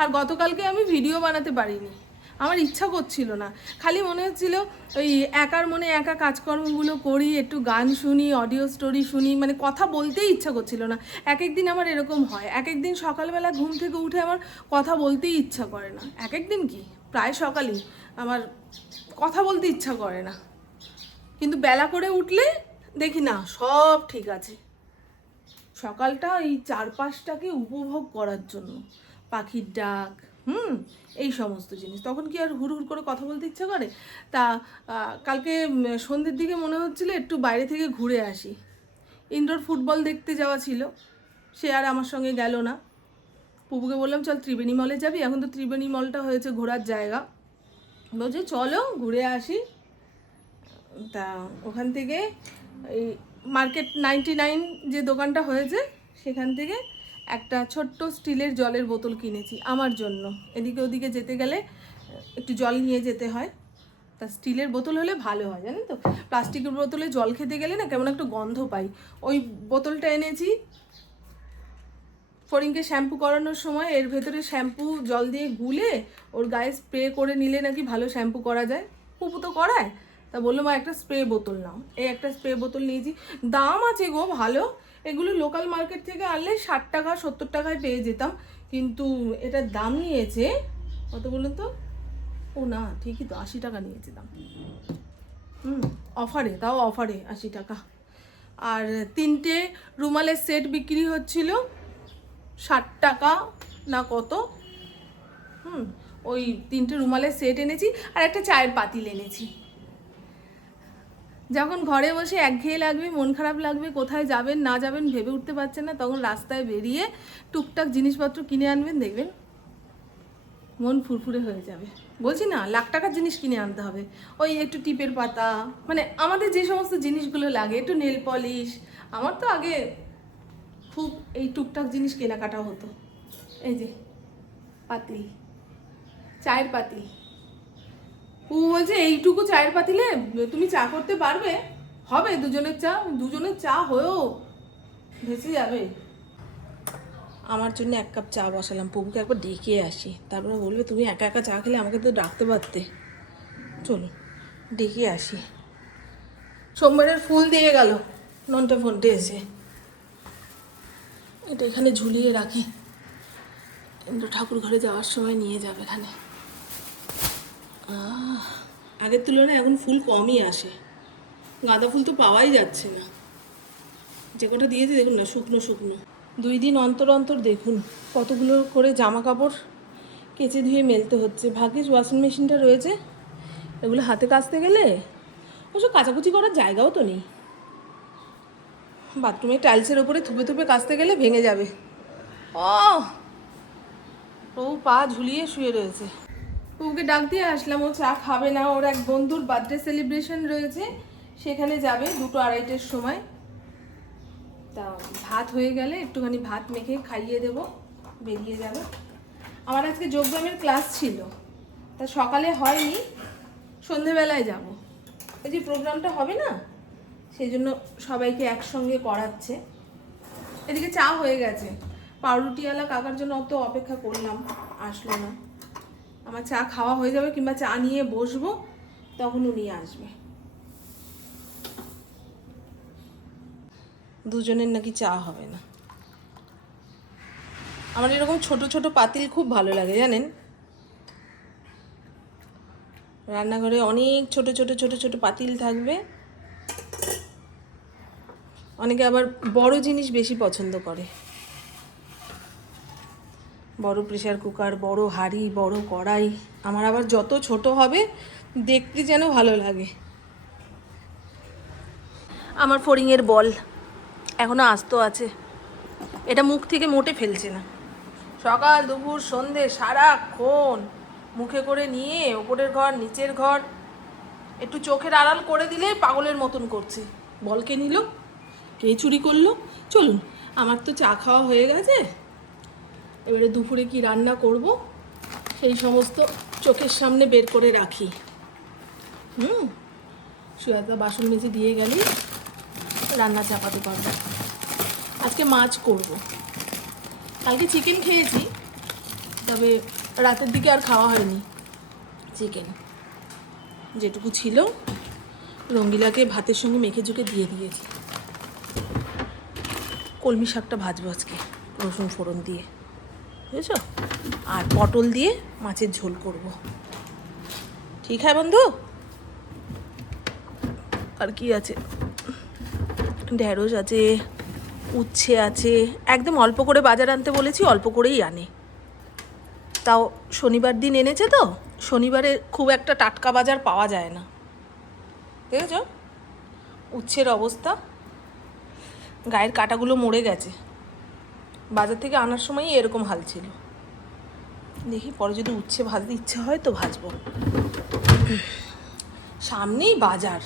আর গতকালকে আমি ভিডিও বানাতে পারিনি, আমার ইচ্ছা করছিল না। খালি মনে হচ্ছিল ওই একার মনে একা কাজকর্মগুলো করি, একটু গান শুনি, অডিও স্টোরি শুনি, মানে কথা বলতেই ইচ্ছা করছিল না। এক একদিন আমার এরকম হয়, এক একদিন সকালবেলা ঘুম থেকে উঠে আমার কথা বলতেই ইচ্ছা করে না। এক একদিন কি প্রায় সকালেই আমার কথা বলতে ইচ্ছা করে না, কিন্তু বেলা করে উঠলে দেখি না সব ঠিক আছে। সকালটা এই চারপাশটাকে উপভোগ করার জন্য, পাখির ডাক, এই সমস্ত জিনিস, তখন কি আর হুড় হুড় করে কথা বলতে ইচ্ছা করে। তা কালকে সন্ধ্যের দিকে মনে হচ্ছিল একটু বাইরে থেকে ঘুরে আসি। ইনডোর ফুটবল দেখতে যাওয়া ছিল, সে আর আমার সঙ্গে গেল না। পুপুকে বললাম চল ত্রিবেণী মলে যাবি, এখন তো ত্রিবেণী মলটা হয়েছে ঘোরার জায়গা, বলছে চলো ঘুরে আসি। তা ওখান থেকে এই মার্কেট 99 যে দোকানটা হয়েছে সেখান থেকে একটা ছোট্ট স্টিলের জলের বোতল কিনেছি আমার জন্য। এদিকে ওদিকে যেতে গেলে একটু জল নিয়ে যেতে হয়, তা স্টিলের বোতল হলে ভালো হয় জানেন তো। প্লাস্টিকের বোতলে জল খেতে গেলে না কেমন একটা গন্ধ পাই। ওই বোতলটা এনেছি, ফড়িংকে শ্যাম্পু করানোর সময় এর ভেতরে শ্যাম্পু জল দিয়ে গুলে ওর গায়ে স্প্রে করে নিলে নাকি ভালো শ্যাম্পু করা যায়। পুপু তো করায়, তা বললো মা একটা স্প্রে বোতল নাও। এই একটা স্প্রে বোতল নিয়েছি, দাম আছে গো ভালো। এগুলো লোকাল মার্কেট থেকে আনলে 60 টাকা 70 টাকায় পেয়ে যেতাম, কিন্তু এটার দাম নিয়েছে কত বলুন তো? ও না ঠিকই তো, 80 টাকা নিয়েছে দাম। অফারে, তাও অফারে 80 টাকা। আর 3টে রুমালের সেট বিক্রি হচ্ছিল 60 টাকা না কত। ওই 3টে রুমালের সেট এনেছি আর একটা চায়ের পাতিল এনেছি। যখন ঘরে বসে একঘেয়ে লাগবে, মন খারাপ লাগবে, কোথায় যাবেন না যাবেন ভেবে উঠতে পারছেন না, তখন রাস্তায় বেরিয়ে টুকটাক জিনিসপত্র কিনে আনবেন, দেখবেন মন ফুরফুরে হয়ে যাবে। বলছি না লাখ টাকার জিনিস কিনে আনতে হবে, ওই একটু টিপের পাতা, মানে আমাদের যে সমস্ত জিনিসগুলো লাগে, একটু নেল পলিশ। আমার তো আগে খুব এই টুকটাক জিনিস কেনাকাটা হতো। এই যে পাতিল, চায়ের পাতিল। ও বলছে এইটুকু চায়ের পাতিলে তুমি চা করতে পারবে? হবে দুজনের চা হয়েও ভেসে যাবে। আমার জন্য 1 কাপ চা বসালাম, প্রভুকে একবার ডেকে আসি, তারপরে বলবে তুমি একা একা চা খেলে আমাকে তো ডাকতে পারতে। চলো ডেকে আসি। সোমবারের ফুল দিয়ে গেল নন্টে ফন্টে এসে, এটা এখানে ঝুলিয়ে রাখি, ঠাকুর ঘরে যাওয়ার সময় নিয়ে যাবে এখানে। আগের তুলনায় এখন ফুল কমই আসে, গাঁদা ফুল তো পাওয়াই যাচ্ছে না। যে কটা দিয়েছে দেখুন না শুকনো শুকনো। 2 দিন অন্তর অন্তর দেখুন কতগুলো করে জামা কাপড় কেচে ধুয়ে মেলতে হচ্ছে। ভাগ্যিস ওয়াশিং মেশিনটা রয়েছে, এগুলো হাতে কাচতে গেলে ওসব কাচাকুচি করার জায়গাও তো নেই। বাথরুমে টাইলসের ওপরে থুপে থুপে কাচতে গেলে ভেঙে যাবে। ও পা ঝুলিয়ে শুয়ে রয়েছে। ওকে ডাক দিয়ে আসলাম, ও চা খাবে না, ওর এক বন্ধুর বার্থডে সেলিব্রেশন রয়েছে, সেখানে যাবে 2টো 2:30-এর সময়। তা ভাত হয়ে গেলে একটুখানি ভাত মেখে খাইয়ে দেব, বেরিয়ে যাবে। আমার আজকে যোগব্যায়ামের ক্লাস ছিল, তা সকালে হয়নি, সন্ধেবেলায় যাব। এই যে প্রোগ্রামটা হবে না, সেই জন্য সবাইকে একসঙ্গে করাচ্ছে। এদিকে চা হয়ে গেছে, পাউরুটিওয়ালা কাকার জন্য অত অপেক্ষা করলাম, আসলো না। আমার চা খাওয়া হয়ে যাবে, কিংবা চা নিয়ে বসবো, তখন উনি আসবে। দুজনের নাকি চা হবে না। আমার এরকম ছোট ছোট পাতিল খুব ভালো লাগে জানেন। রান্নাঘরে অনেক ছোট ছোট ছোট ছোট পাতিল থাকবে। অনেকে আবার বড় জিনিস বেশি পছন্দ করে, বড় প্রেসার কুকার, বড় হাঁড়ি, বড় কড়াই। আমার আবার যত ছোট হবে দেখতে যেন ভালো লাগে। আমার ফড়িংয়ের বল এখনো আস্ত আছে, এটা মুখ থেকে মোটে ফেলছে না। সকাল দুপুর সন্ধে সারাক্ষণ মুখে করে নিয়ে ওপরের ঘর নিচের ঘর, একটু চোখের আড়াল করে দিলে পাগলের মতন করছে। বলকে নিল, কে চুরি করলো। চলুন, আমার তো চা খাওয়া হয়ে গেছে, এবারে দুপুরে কি রান্না করব সেই সমস্ত চোখের সামনে বের করে রাখি। সুয়াতা বাসন মেজে দিয়ে গেলে রান্না চাপাতে পারবো। আজকে মাছ করব, কালকে চিকেন খেয়েছি, তবে রাতের দিকে আর খাওয়া হয়নি চিকেন, যেটুকু ছিল রঙ্গিলাকে ভাতের সঙ্গে মেখে ঝুঁকে দিয়ে দিয়েছি। কলমি শাকটা ভাজবো আজকে রসুন ফোড়ন দিয়ে, বুঝেছো? আর পটল দিয়ে মাছের ঝোল করব। ঠিক হ্যাঁ বন্ধু? আর কি আছে, ঢেঁড়স আছে, উচ্ছে আছে। একদম অল্প করে বাজার আনতে বলেছি, অল্প করেই আনে। তাও শনিবার দিন এনেছে তো, শনিবারে খুব একটা টাটকা বাজার পাওয়া যায় না, দেখেছ? উচ্ছের অবস্থা, গায়ের কাঁটাগুলো মরে গেছে। বাজার থেকে আনার সময়ই এরকম হাল ছিল। দেখি পরে যদি উচ্ছে ভাজতে ইচ্ছে হয় তো ভাজবো। সামনেই বাজার,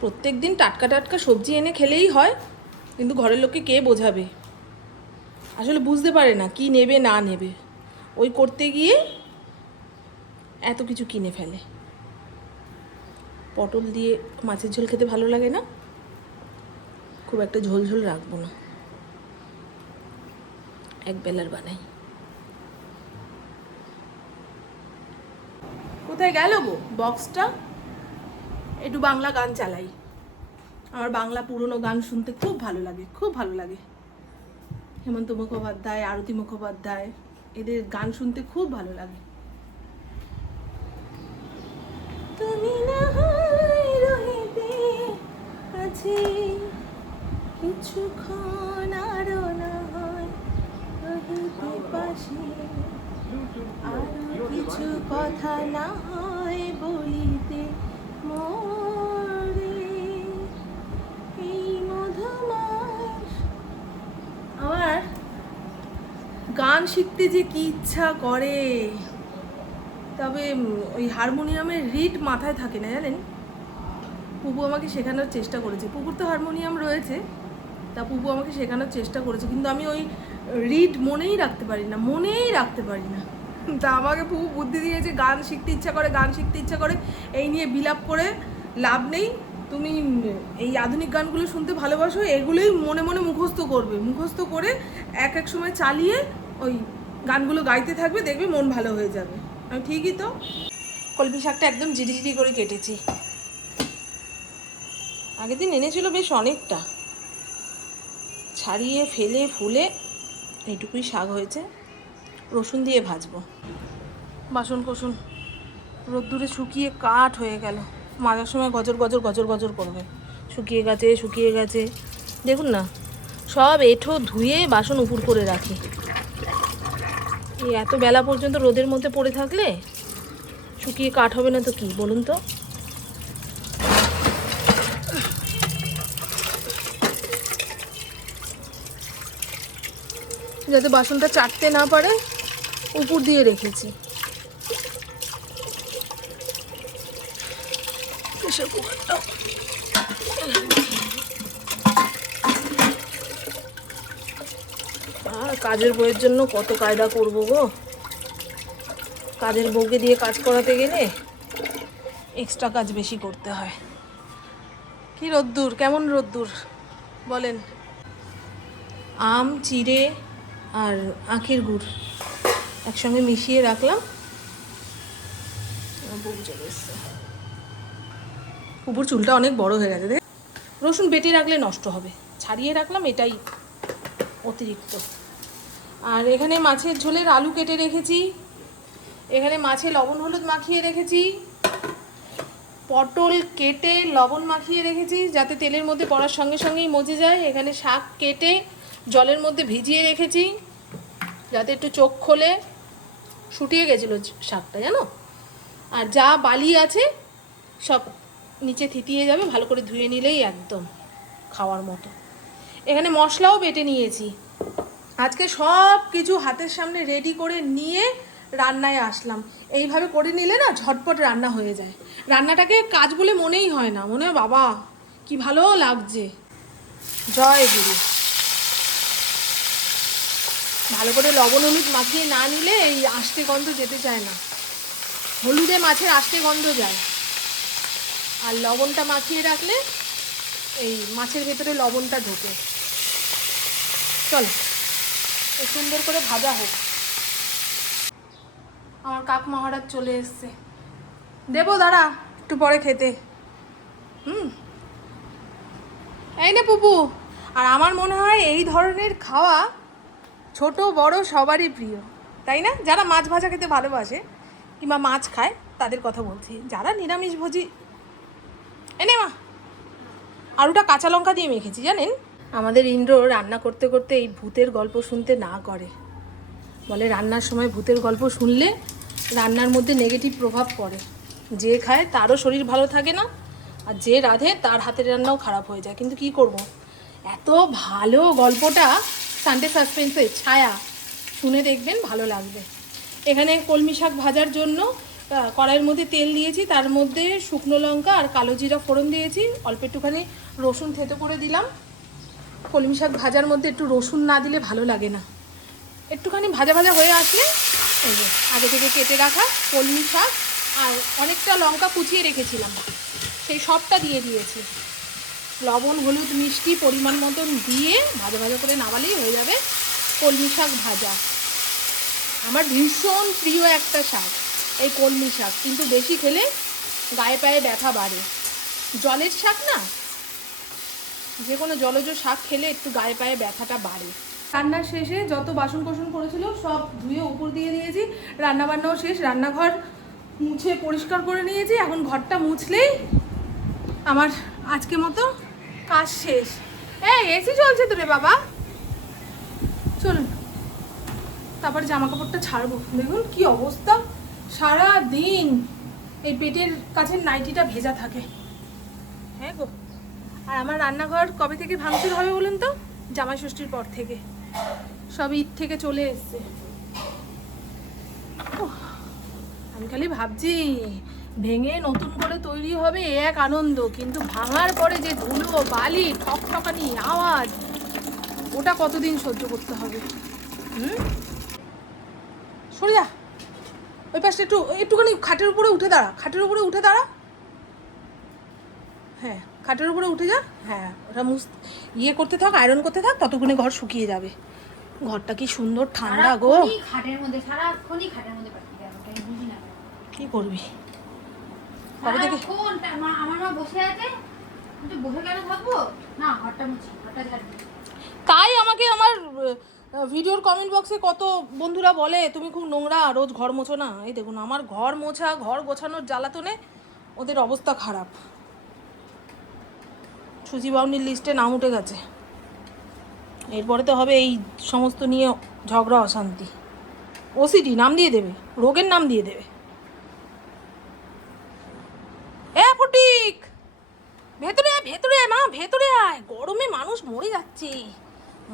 প্রত্যেক দিন টাটকা টাটকা সবজি এনে খেলেই হয়, কিন্তু ঘরের লোককে কে বোঝাবে? আসলে বুঝতে পারে না কি নেবে না নেবে, ওই করতে গিয়ে এত কিছু কিনে ফেলে। পটল দিয়ে মাছের ঝোল খেতে ভালো লাগে না, খুব একটা ঝোল ঝোল রাখবো না, এক বেলার বানাই। কোথায় গেল গো বক্সটা? একটু বাংলা গান চালাই। আমার বাংলা পুরনো গান শুনতে খুব ভালো লাগে, খুব ভালো লাগে। হেমন্ত মুখোপাধ্যায়, আরতি মুখোপাধ্যায়, এদের গান শুনতে খুব ভালো লাগে। তুমি না হয় রহিতে কাছে কিছুক্ষণ, আরো না হয় রহিতে পাশে, আরো কিছু কথা না হয় বলিতে মোরে এই মধুমাস। আমার গান শিখতে যে কি ইচ্ছা করে, তবে ওই হারমোনিয়ামের রিড মাথায় থাকে না, জানেন? পুপু আমাকে শেখানোর চেষ্টা করেছে, পুপুর তো হারমোনিয়াম রয়েছে, তা পুপু আমাকে শেখানোর চেষ্টা করেছে, কিন্তু আমি ওই রিড মনেই রাখতে পারি না, মনেই রাখতে পারি না। তা আমাকে পুপু বুদ্ধি দিয়েছে, গান শিখতে ইচ্ছা করে, গান শিখতে ইচ্ছা করে, এই নিয়ে বিলাপ করে লাভ নেই। তুমি এই আধুনিক গানগুলো শুনতে ভালোবাসো, এগুলোই মনে মনে মুখস্থ করবে, মুখস্থ করে এক এক সময় চালিয়ে ওই গানগুলো গাইতে থাকবে, দেখবে মন ভালো হয়ে যাবে। আমি ঠিকই তো। কলমি শাকটা একদম জিরি করে কেটেছি, আগের দিন এনেছিল বেশ অনেকটা, ছাড়িয়ে ফেলে ফুলে এইটুকুই শাক হয়েছে। রসুন দিয়ে ভাজবো। বাসন কোসন রোদ্দুরে শুকিয়ে কাঠ হয়ে গেল, মাজার সময় গজর গজর গজর গজর করবে। শুকিয়ে গেছে, শুকিয়ে গেছে, দেখুন না, সব এঁঠো ধুয়ে বাসন উপুর করে রাখি। এই এত বেলা পর্যন্ত রোদের মধ্যে পড়ে থাকলে শুকিয়ে কাঠ হবে না তো কি বলুন তো? যাতে বাসনটা চাটতে না পারে উপর দিয়ে রেখেছি। আর কাজের বউয়ের জন্য কত কায়দা করবো গো, কাজের বউকে দিয়ে কাজ করাতে গেলে এক্সট্রা কাজ বেশি করতে হয়। কি রোদ্দুর, কেমন রোদ্দুর বলেন? আম চিড়ে আর আখের গুড় একসঙ্গে মিশিয়ে রাখলাম। উপর চুলটা অনেক বড় হয়ে গেছে, রসুন বেটে রাখলে নষ্ট হবে, ছাড়িয়ে রাখলাম, এটাই অতিরিক্ত। আর এখানে মাছের ঝোলের আলু কেটে রেখেছি, এখানে মাছে লবণ হলুদ মাখিয়ে রেখেছি, পটল কেটে লবণ মাখিয়ে রেখেছি যাতে তেলের মধ্যে পড়ার সঙ্গে সঙ্গেই মজে যায়। এখানে শাক কেটে জলের মধ্যে ভিজিয়ে রেখেছি যাতে একটু চোখ খোলে, শুটিয়ে গেছিলো শাকটা জানো। আর যা বালি আছে সব নিচে থিতিয়ে যাবে, ভালো করে ধুয়ে নিলেই একদম খাওয়ার মতো। এখানে মশলাও বেটে নিয়েছি, আজকে সব কিছু হাতের সামনে রেডি করে নিয়ে রান্নায় আসলাম। এইভাবে করে নিলে না ঝটপট রান্না হয়ে যায়, রান্নাটাকে কাজ বলে মনেই হয় না, মনে হয় বাবা কি ভালো লাগছে। জয় গুরু। ভালো করে লবণ হলুদ মাখিয়ে না নিলে এই আষ্টে গন্ধ যেতে চায় না, হলুদে মাছের আষ্টে গন্ধ যায়, আর লবণটা মাখিয়ে রাখলে এই মাছের ভেতরে লবণটা ঢোকে। চলো সুন্দর করে ভাজা হোক। আমার কাক মহারাজ চলে এসছে, দেবো দাঁড়া একটু পরে খেতে। এই নে পুপু। আর আমার মনে হয় এই ধরনের খাওয়া ছোট বড় সবারই প্রিয়, তাই না? যারা মাছ ভাজা খেতে ভালোবাসে কিংবা মাছ খায় তাদের কথা বলছি, যারা নিরামিষভোজী। এনে মা, আলুটা কাঁচা লঙ্কা দিয়ে মেখেছি জানেন। আমাদের ইন্দ্র রান্না করতে করতে এই ভূতের গল্প শুনতে না করে, বলে রান্নার সময় ভূতের গল্প শুনলে রান্নার মধ্যে নেগেটিভ প্রভাব পড়ে, যে খায় তারও শরীর ভালো থাকে না, আর যে রাঁধে তার হাতের রান্নাও খারাপ হয়ে যায়। কিন্তু কি করব, এত ভালো গল্পটা সানডে সাসপেন্সের ছায়া, শুনে দেখবেন ভালো লাগবে। এখানে কলমি শাক ভাজার জন্য কড়াইয়ের মধ্যে তেল দিয়েছি, তার মধ্যে শুকনো লঙ্কা আর কালো জিরা ফোড়ন দিয়েছি, অল্প একটুখানি রসুন থেতো করে দিলাম। কলমি শাক ভাজার মধ্যে একটু রসুন না দিলে ভালো লাগে না। একটুখানি ভাজা ভাজা হয়ে আসলে এই যে আগে থেকে কেটে রাখা কলমি শাক আর অনেকটা লঙ্কা কুচিয়ে রেখেছিলাম সেই সবটা দিয়ে দিয়েছি। লবণ হলুদ মিষ্টি পরিমাণ মতন দিয়ে ভাজা ভাজা করে নামালেই হয়ে যাবে কলমি শাক ভাজা। আমার ভীষণ প্রিয় একটা শাক এই কলমি শাক, কিন্তু বেশি খেলে গায়ে পায়ে ব্যথা বাড়ে। জলের শাক না, যে কোনো জলজ শাক খেলে একটু গায়ে পায়ে ব্যথাটা বাড়ে। রান্নার শেষে যত বাসন কোসন করেছিল সব ধুয়ে উপর দিয়ে দিয়েছি, রান্নাবান্নাও শেষ, রান্নাঘর মুছে পরিষ্কার করে নিয়েছি। এখন ঘরটা মুছলেই আমার আজকে মতো কাজ শেষ। এই এসি চলছে তো রে বাবা, চলুন তারপরে জামা কাপড়টা ছাড়বো। দেখুন কি অবস্থা, সারা দিন এই পেটের কাছের নাইটিটা ভেজা থাকে। হ্যাঁ গো, আর আমার রান্নাঘর কবে থেকে ভাঙচুর হবে বলুন তো? জামাই ষষ্ঠীর পর থেকে, সব ঈদ থেকে চলে এসছে। আমি খালি ভাবছি ভেঙে নতুন করে তৈরি হবে এ এক আনন্দ, কিন্তু ভাঙার পরে যে ধুলো বালি ঠকঠকানি আওয়াজ, ওটা কতদিন সহ্য করতে হবে? সরে যা, ওই পাশটা একটুখানি খাটের উপরে উঠে দাঁড়া, খাটের উপরে উঠে দাঁড়া। হ্যাঁ খাটের উপরে উঠে যা। হ্যাঁ ওটা ইয়ে করতে থাক, আয়রন করতে থাক, ততক্ষণে ঘর শুকিয়ে যাবে। ঘরটা কি সুন্দর ঠান্ডা গো। খাটের মধ্যে সারাক্ষণই খাটের মধ্যে পাঠিয়ে দেবো, তাই বুঝি না কি করবি। আমার মা বসে আছে, বসে কেন থাকবো না, ঘরটা মুছি, ঘরটা ঝাড়বি। তাই আমাকে আমার ভিডিওর কমেন্ট বক্সে কত বন্ধুরা বলে তুমি খুব নোংরা, রোজ ঘর মোছো না। এই দেখুন আমার ঘর মোছা ঘর গোছানোর জ্বালাতনে ওদের অবস্থা খারাপ। সুজি বাউনির লিস্টে নাম উঠে গেছে, এরপরে তো হবে এই সমস্ত নিয়ে ঝগড়া অশান্তি। ওসিডি নাম দিয়ে দেবে, রোগের নাম দিয়ে দেবে। ফটিক ভেতরে আয়, ভেতরে আয় মা, ভেতরে আয়, গরমে মানুষ মরে যাচ্ছে।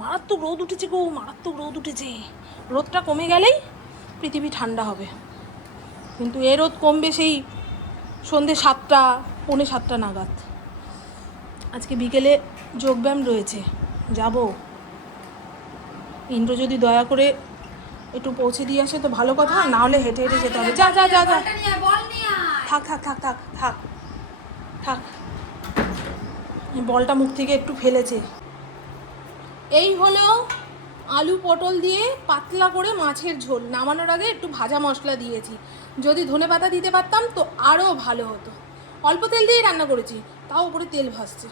মারাত্মক রোদ উঠেছে গো, মারাত্মক রোদ উঠেছে। রোদটা কমে গেলেই পৃথিবী ঠান্ডা হবে, কিন্তু এ রোদ কমবে সেই সন্ধে 7টা পৌনে 7টা নাগাদ। আজকে বিকেলে যোগব্যায়াম রয়েছে, যাব। ইন্দ্র যদি দয়া করে একটু পৌঁছে দিয়ে আসে তো ভালো কথা, না হলে হেঁটে হেঁটে যেতে হবে। যা যা যা যা, থাক থাক থাক থাক থাক থাক, বলটা মুখ থেকে একটু ফেলেছে। এই হলো আলু পটল দিয়ে পাতলা করে মাছের ঝোল, নামানোর আগে একটু ভাজা মশলা দিয়েছি। যদি ধনেপাতা দিতে পারতাম তো আরও ভালো হতো। অল্প তেল দিয়ে রান্না করেছি, তাও উপরে তেল ভাসছে।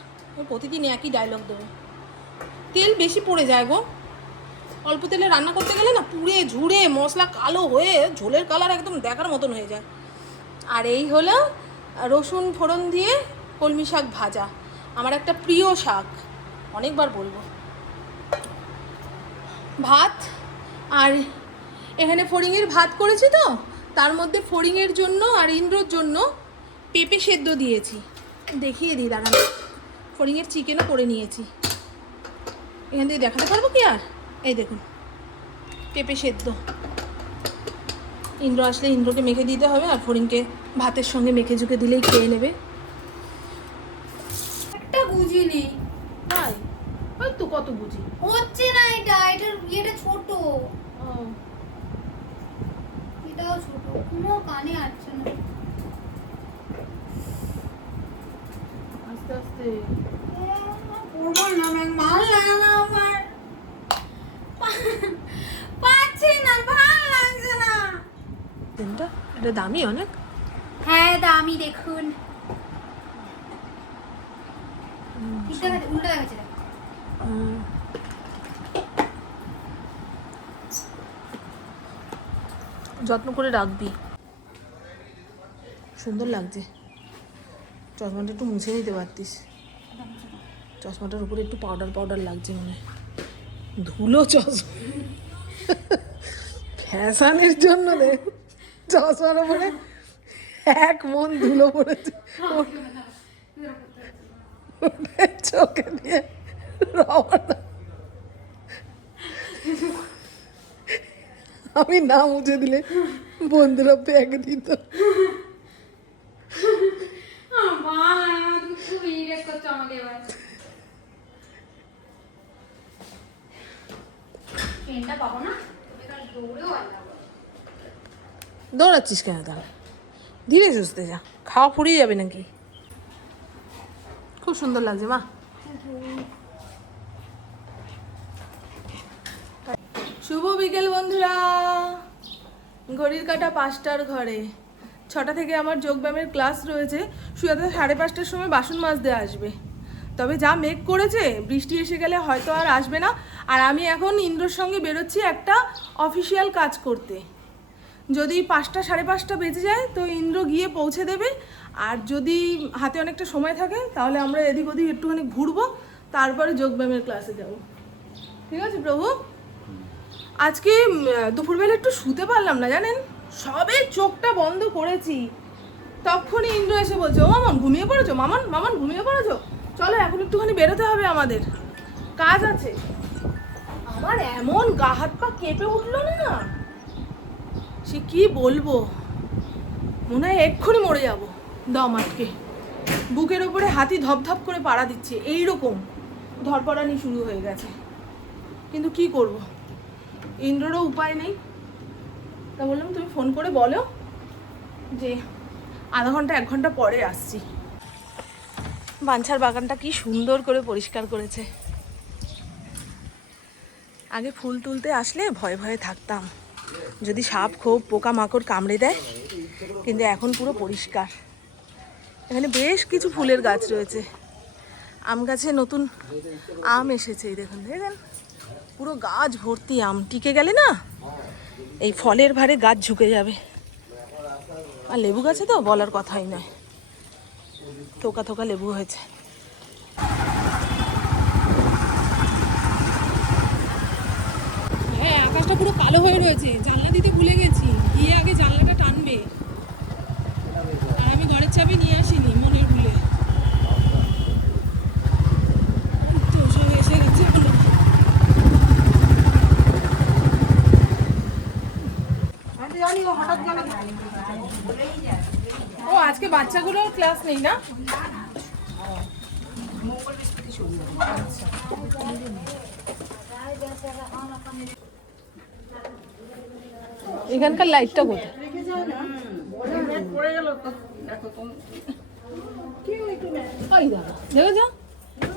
প্রতিদিন একই ডায়লগ দেবো, তেল বেশি পড়ে যায় গো। অল্প তেলে রান্না করতে গেলে না পুড়ে ঝুড়ে মশলা কালো হয়ে ঝোলের কালার একদম দেখার মতন হয়ে যায়। আর এই হলো রসুন ফোড়ন দিয়ে কলমি শাক ভাজা, আমার একটা প্রিয় শাক, অনেকবার বলবো। ভাত, আর এখানে ফড়িংয়ের ভাত করেছি তো, তার মধ্যে ফড়িংয়ের জন্য আর ইন্দ্রর জন্য পেঁপে সেদ্ধ দিয়েছি। দেখিয়ে দিই দাঁড়ান, ফড়িংয়ের চিকেনও করে নিয়েছি। এখান থেকে দেখাতে পারবো কি আর? এই দেখুন পেঁপে সেদ্ধ, ইন্দ্র আসলে ইন্দ্রকে মেখে দিতে হবে, আর ফড়িংকে ভাতের সঙ্গে মেখে ঝুঁকে দিলেই খেয়ে নেবে। একটা বুঝিনি তাই হয়তো কত বুঝি হচ্ছে না, এটার ইয়েটা ছোট, এটাও ছোট, কোনো কানে আসছে না। আস্তে আস্তে করবো না, ভালো লাগে না আমার, পাচ্ছি না, ভালো লাগছে না। পেনটা? এটা দামি অনেক। হ্যাঁ দামি, দেখুন উল্টো দেখাচ্ছে। যত্ন করে রাখবি, সুন্দর লাগছে। চশমাটা একটু মুছে নিতে পারতিস, চশমাটার উপরে একটু পাউডার পাউডার লাগছে মনে হয়, ধুলো চশমা। ফ্যাশনের জন্য রে চশমার উপরে এক মন ধুলো পড়েছে, চোখে দিয়ে রওনা। আমি না মুছে দিলে বন্ধুরা প্যাক দিত। দৌড়াচ্ছিস কেন তাহলে? ধীরে সুস্থে যা, খাওয়া ফুরিয়ে যাবে নাকি? খুব সুন্দর লাগছে মা। শুভ বিকেল বন্ধুরা, ঘড়ির কাঁটা 5টার ঘরে। 6টা থেকে আমার যোগব্যায়ামের ক্লাস রয়েছে। সুজাতা 5:30টার সময় বাসন মাজতে আসবে। তবে যা মেঘ করেছে, বৃষ্টি এসে গেলে হয়তো আর আসবে না। আর আমি এখন ইন্দ্রর সঙ্গে বেরোচ্ছি একটা অফিসিয়াল কাজ করতে। যদি 5টা 5:30 বেজে যায় তো ইন্দ্র গিয়ে পৌঁছে দেবে। আর যদি হাতে অনেকটা সময় থাকে তাহলে আমরা এদিক ওদিক একটুখানি ঘুরবো, তারপরে যোগব্যায়ামের ক্লাসে যাব। ঠিক আছে প্রভু? আজকে দুপুরবেলা একটু শুতে পারলাম না জানেন, সবে চোখটা বন্ধ করেছি তখনই ইন্দ্র এসে বলছে, ও মামন ঘুমিয়ে পড়েছো? মামন মামন ঘুমিয়ে পড়েছো? চলো এখন একটুখানি বেরোতে হবে, আমাদের কাজ আছে। আমার এমন গা হাত পা কেঁপে উঠলো না, সে কি বলবো, মনে হয় এক্ষুনি মরে যাবো দম আটকে। বুকের ওপরে হাতি ধপধপ করে পাড়া দিচ্ছে, এইরকম ধরপড়ানি শুরু হয়ে গেছে। কিন্তু কি করব, ইন্দ্ররও উপায় নেই। তা বললাম তুমি ফোন করে বলো যে আধা ঘন্টা 1 ঘন্টা পরে আসছি। বাঞ্ছার বাগানটা কি সুন্দর করে পরিষ্কার করেছে। আগে ফুল তুলতে আসলে ভয়ে ভয়ে থাকতাম, যদি সাপ খোপ পোকা মাকড় কামড়ে দেয়, কিন্তু এখন পুরো পরিষ্কার। এখানে বেশ কিছু ফুলের গাছ রয়েছে। আম গাছে নতুন আম এসেছে, এই দেখুন দেখেন, পুরো গাছ ভর্তি আম। টিকে গেলে না এই ফলের ভারে গাছ ঝুঁকে যাবে। আর লেবু গাছে তো বলার কথাই নয়, থোকা থোকা লেবু হয়েছে। হ্যাঁ, আকাশটা পুরো কালো হয়ে রয়েছে। জানলা দিতে ভুলে গেছি, গিয়ে আগে জানলাটা টানবে। আর আমি ঘরের চাবি নিয়ে আসিনি মনের ভুলে। তো সব এসে গেছে। ও আজকে বাচ্চাগুলোর ক্লাস নেই না? এখানকার লাইটটা কোথায়? দেখো